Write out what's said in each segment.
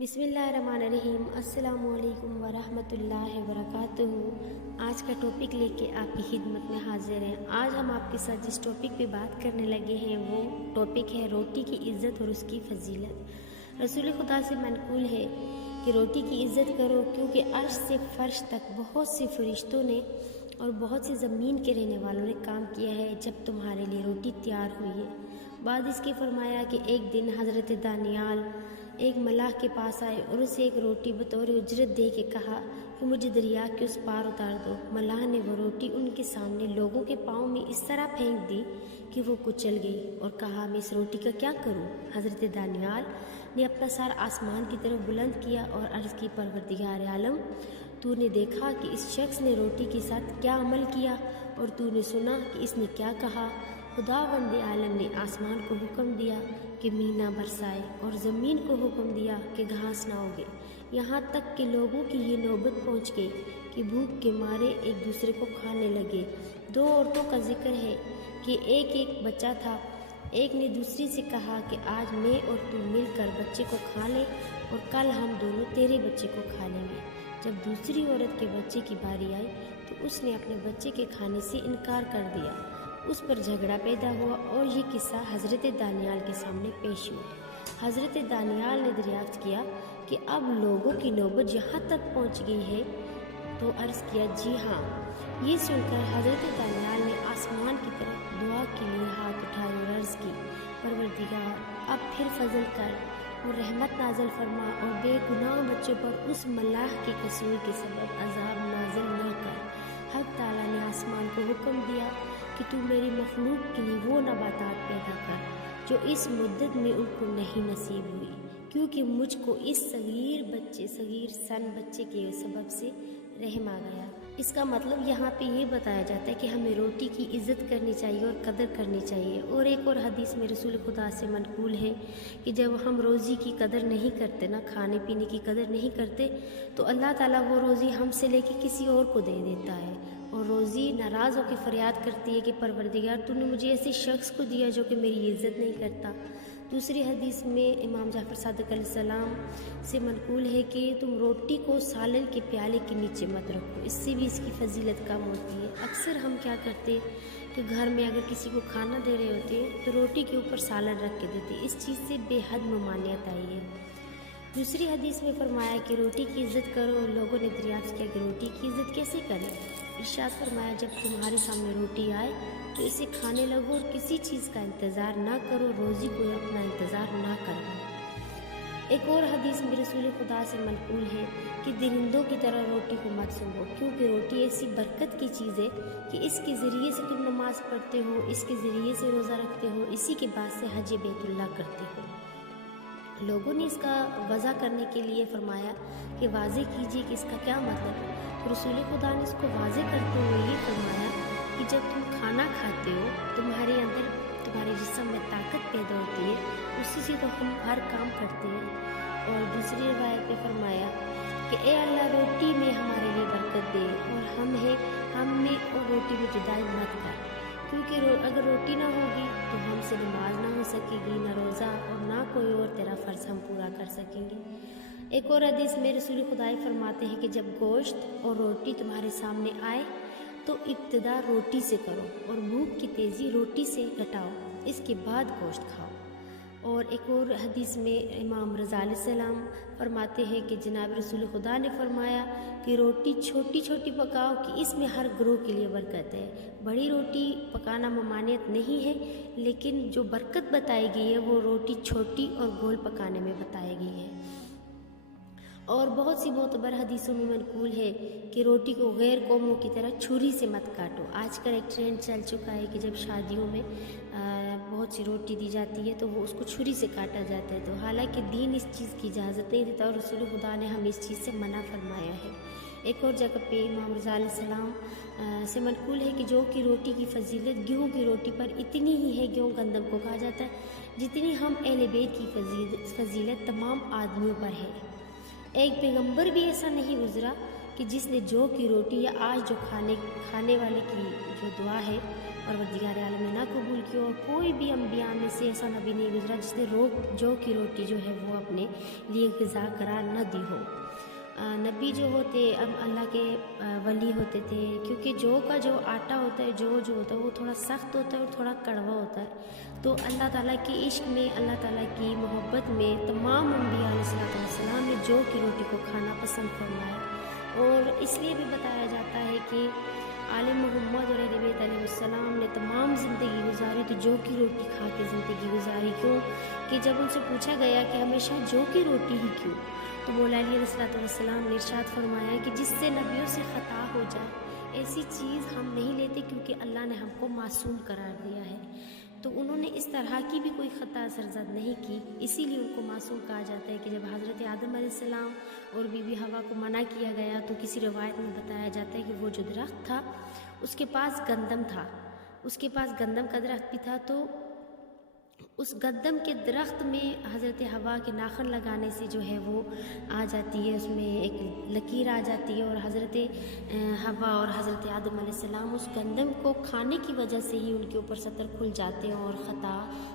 بسم اللہ الرحمن الرحیم۔ السلام علیکم ورحمۃ اللہ وبرکاتہ۔ آج کا ٹاپک لے کے آپ کی خدمت میں حاضر ہیں۔ آج ہم آپ کے ساتھ جس ٹاپک پہ بات کرنے لگے ہیں وہ ٹاپک ہے روٹی کی عزت اور اس کی فضیلت۔ رسول خدا سے منقول ہے کہ روٹی کی عزت کرو، کیونکہ عرش سے فرش تک بہت سے فرشتوں نے اور بہت سی زمین کے رہنے والوں نے کام کیا ہے جب تمہارے لیے روٹی تیار ہوئی ہے۔ بعد اس کے فرمایا کہ ایک دن حضرت دانیال ایک ملاح کے پاس آئے اور اسے ایک روٹی بطور اجرت دے کے کہا کہ مجھے دریا کے اس پار اتار دو۔ ملاح نے وہ روٹی ان کے سامنے لوگوں کے پاؤں میں اس طرح پھینک دی کہ وہ کچل گئی اور کہا میں اس روٹی کا کیا کروں؟ حضرت دانیال نے اپنا سر آسمان کی طرف بلند کیا اور عرض کی پروردگار عالم، تو نے دیکھا کہ اس شخص نے روٹی کے ساتھ کیا عمل کیا اور تو نے سنا کہ اس نے کیا کہا۔ خداوند عالم نے آسمان کو حکم دیا کہ مینہ برسائے اور زمین کو حکم دیا کہ گھاس نہ اگے، یہاں تک کہ لوگوں کی یہ نوبت پہنچ گئی کہ بھوک کے مارے ایک دوسرے کو کھانے لگے۔ دو عورتوں کا ذکر ہے کہ ایک بچہ تھا۔ ایک نے دوسری سے کہا کہ آج میں اور تو مل کر بچے کو کھا لیں اور کل ہم دونوں تیرے بچے کو کھا لیں گے۔ جب دوسری عورت کے بچے کی باری آئی تو اس نے اپنے بچے کے کھانے سے انکار کر دیا۔ اس پر جھگڑا پیدا ہوا اور یہ قصہ حضرت دانیال کے سامنے پیش ہوا۔ حضرت دانیال نے دریافت کیا کہ اب لوگوں کی نوبت یہاں تک پہنچ گئی ہے تو عرض کیا جی ہاں۔ یہ سن کر حضرت دانیال نے آسمان کی طرف دعا کے لیے ہاتھ اٹھائے اور عرض کی، پروردگار اب پھر فضل کر اور رحمت نازل فرما اور بے گناہ بچوں پر اس ملاح کے قصور کے سبب عذاب نازل نہ کر۔ حق تعالیٰ نے آسمان کو حکم دیا کہ تو میری مخلوق کے لیے وہ نباتات پیدا کر جو اس مدت میں ان کو نہیں نصیب ہوئی، کیونکہ مجھ کو اس صغیر سن بچے کے سبب سے رحم آ گیا۔ اس کا مطلب یہاں پہ یہ بتایا جاتا ہے کہ ہمیں روٹی کی عزت کرنی چاہیے اور قدر کرنی چاہیے۔ اور ایک اور حدیث میں رسول خدا سے منقول ہے کہ جب ہم روزی کی قدر نہیں کرتے، نہ کھانے پینے کی قدر نہیں کرتے، تو اللہ تعالیٰ وہ روزی ہم سے لے کے کسی اور کو دے دیتا ہے، اور روزی ناراض ہو کے فریاد کرتی ہے کہ پروردگار تو نے مجھے ایسے شخص کو دیا جو کہ میری عزت نہیں کرتا۔ دوسری حدیث میں امام جعفر صادق علیہ السلام سے منقول ہے کہ تم روٹی کو سالن کے پیالے کے نیچے مت رکھو، اس سے بھی اس کی فضیلت کم ہوتی ہے۔ اکثر ہم کیا کرتے کہ گھر میں اگر کسی کو کھانا دے رہے ہوتے تو روٹی کے اوپر سالن رکھ کے دیتے، اس چیز سے بے حد ممانعت آئی ہے۔ دوسری حدیث میں فرمایا کہ روٹی کی عزت کرو۔ لوگوں نے دریافت کیا کہ روٹی کی عزت کیسے کریں؟ ارشاد فرمایا جب تمہارے سامنے روٹی آئے تو اسے کھانے لگو اور کسی چیز کا انتظار نہ کرو، روزی کو اپنا انتظار نہ کرو۔ ایک اور حدیث میں رسول خدا سے منقول ہے کہ درندوں کی طرح روٹی کو مت سنبھو، کیونکہ روٹی ایسی برکت کی چیز ہے کہ اس کے ذریعے سے تم نماز پڑھتے ہو، اس کے ذریعے سے روزہ رکھتے ہو، اسی کے بعد سے حج بیت اللہ کرتے ہو۔ لوگوں نے اس کا وضع کرنے کے لیے فرمایا کہ واضح کیجیے کہ اس کا کیا مطلب ہے۔ رسول خدا نے اس کو واضح کرتے ہوئے یہ فرمایا کہ جب تم کھانا کھاتے ہو تمہارے اندر تمہارے جسم میں طاقت پیدا ہوتی ہے، اسی سے تو ہم ہر کام کرتے ہیں۔ اور دوسری روایت پہ فرمایا کہ اے اللہ روٹی میں ہمارے لیے برکت دے اور ہم میں اور روٹی میں جدائی مت کر، کیونکہ اگر روٹی نہ ہوگی تو ہم سے نماز نہ ہو سکے گی، نہ روزہ، اور نہ کوئی اور تیرا فرض ہم پورا کر سکیں گے۔ ایک اور حدیث میں رسول خدا فرماتے ہیں کہ جب گوشت اور روٹی تمہارے سامنے آئے تو ابتدا روٹی سے کرو اور بھوک کی تیزی روٹی سے گھٹاؤ، اس کے بعد گوشت کھاؤ۔ اور ایک اور حدیث میں امام رضا علیہ السلام فرماتے ہیں کہ جناب رسول خدا نے فرمایا کہ روٹی چھوٹی چھوٹی پکاؤ کہ اس میں ہر گروہ کے لیے برکت ہے۔ بڑی روٹی پکانا ممانعت نہیں ہے، لیکن جو برکت بتائی گئی ہے وہ روٹی چھوٹی اور گول پکانے میں بتائی گئی ہے۔ اور بہت سی معتبر حدیثوں میں منقول ہے کہ روٹی کو غیر قوموں کی طرح چھری سے مت کاٹو۔ آج کل ایک ٹرینڈ چل چکا ہے کہ جب شادیوں میں بہت سی روٹی دی جاتی ہے تو وہ اس کو چھری سے کاٹا جاتا ہے، تو حالانکہ دین اس چیز کی اجازت نہیں دیتا اور رسول خدا نے ہمیں اس چیز سے منع فرمایا ہے۔ ایک اور جگہ پہ امام رضا علیہ السلام سے منقول ہے کہ جو کہ روٹی کی فضیلت گیہوں کی روٹی پر اتنی ہی ہے، گیہوں گندم کو کہا جاتا ہے، جتنی ہم اہل بیت کی فضیلت تمام آدمیوں پر ہے۔ ایک پیغمبر بھی ایسا نہیں گزرا کہ جس نے جو کی روٹی یا آج جو کھانے والے کی جو دعا ہے پروردگار عالم نے نہ قبول کی، اور کوئی بھی انبیاء میں سے ایسا نبی نہیں گزرا جس نے جو کی روٹی جو ہے وہ اپنے لیے غذا قرار نہ دی ہو۔ نبی جو ہوتے اب اللہ کے ولی ہوتے تھے، کیونکہ جو کا جو آٹا ہوتا ہے، جو ہوتا ہے وہ تھوڑا سخت ہوتا ہے اور تھوڑا کڑوا ہوتا ہے، تو اللہ تعالیٰ کے عشق میں، اللہ تعالیٰ کی محبت میں تمام انبیاء علیہ السلام نے جو کی روٹی کو کھانا پسند فرمایا۔ اور اس لیے بھی بتایا جاتا ہے کہ آل محمد اور اہل بیت علیہ السلام نے تمام زندگی گزاری تو جو کی روٹی کھا کے زندگی گزاری۔ کیوں کہ جب ان سے پوچھا گیا کہ ہمیشہ جو کی روٹی ہی کیوں، تو مولا علی علیہ السلام نے ارشاد فرمایا کہ جس سے نبیوں سے خطا ہو جائے ایسی چیز ہم نہیں لیتے، کیونکہ اللہ نے ہم کو معصوم قرار دیا ہے۔ تو انہوں نے اس طرح کی بھی کوئی خطا سرزد نہیں کی، اسی لیے ان کو معصوم کہا جاتا ہے کہ جب حضرت آدم علیہ السلام اور بی بی حوا کو منع کیا گیا تو کسی روایت میں بتایا جاتا ہے کہ وہ جو درخت تھا اس کے پاس گندم تھا، اس کے پاس گندم کا درخت بھی تھا، تو اس گندم کے درخت میں حضرت حوا کے ناخن لگانے سے جو ہے وہ آ جاتی ہے، اس میں ایک لکیر آ جاتی ہے، اور حضرت حوا اور حضرت آدم علیہ السلام اس گندم کو کھانے کی وجہ سے ہی ان کے اوپر سطر کھل جاتے ہیں اور خطا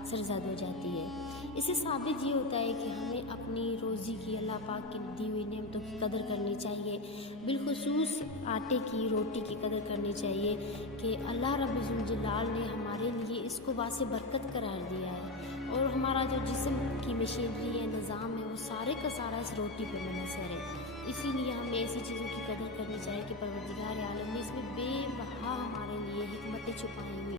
سرزد ہو جاتی ہے۔ اس سے ثابت یہ ہوتا ہے کہ ہمیں اپنی روزی کی، اللہ پاک کی دی ہوئی نعمتوں کی قدر کرنی چاہیے، بالخصوص آٹے کی روٹی کی قدر کرنی چاہیے کہ اللہ رب الجلال نے ہمارے لیے اس کو باعث برکت قرار دیا ہے، اور ہمارا جو جسم کی مشینری ہے، نظام ہے، وہ سارے کا سارا اس روٹی پہ منحصر ہے۔ اسی لیے ہمیں ایسی چیزوں کی قدر کرنی چاہیے کہ پروردگار عالم نے اس میں بے بہا ہمارے لیے حکمتیں چھپائی ہوئی